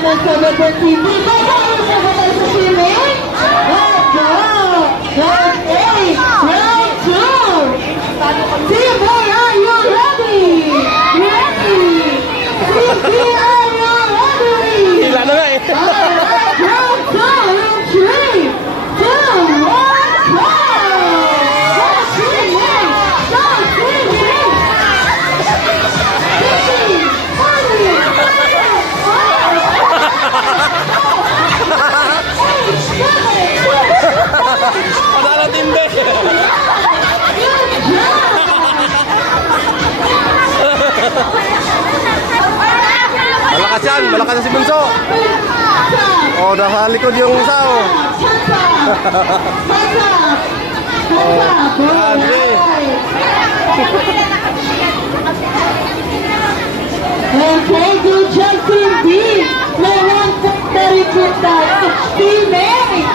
naman sa Level TV. Pagkakaroon na ba tayo sa swimming? Let's go! Round 8, round 2. Team A, are you ready? Ready! Team B, are you ready? Hila na nga eh. Alright, round 2 in 3, 2, 1, go! Go swimming! Go swimming! Panalo timbe. Malakas yan, malakas yan si Bunso. Oh, nasa likod yung isa oh. Okay, good job, Team B. May 1 po tayo. Team A!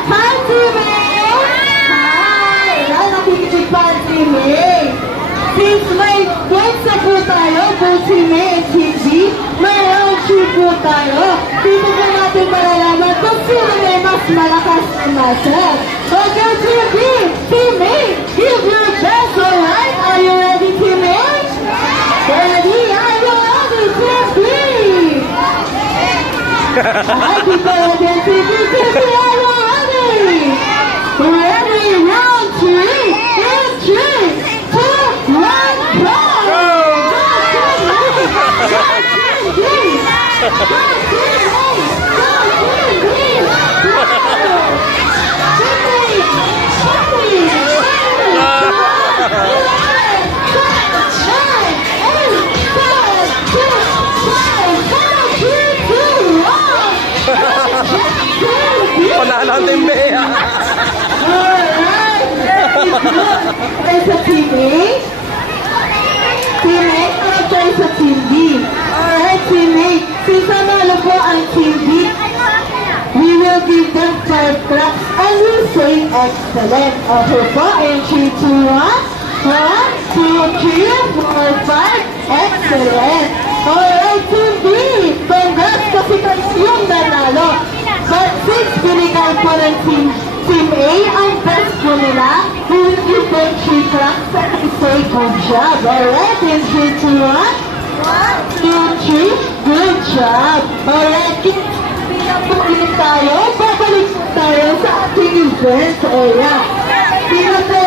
Hi, Team A! Hi! Dahil nakikipig pa ang Team A. Since may points na po tayo, both Team A and Team B, may round 2 po tayo. Dito po natin malalaman kung sino may mas malakas na muscle. Okay, Team B! Team A! Give your best, alright? Are you ready, Team A? Ready? Are you ready, Team B? I keep going to the ready. Ready, round 3, in 3, 2, 1, go! Panalo ang timbe. Alright! Tayo sa Team A. Team A, tayo sa Team B. Alright, Team A. Since nanalo po ang Team B, we will give them 5 claps and we'll say excellent. Okay po, in 3, 2, 1. 1, 2, 3, 4, 5. Excellent. Alright, Team B. Congrats kasi kayo yung nanalo. But since binigay po ng Team A ang best po nila, we will give them 3 claps and say good job. Alright, in 3, 2, 1. 1, 2, 3. Good job. Alright, pinapagin tayo. Babalik tayo sa ating event area. Pinapagin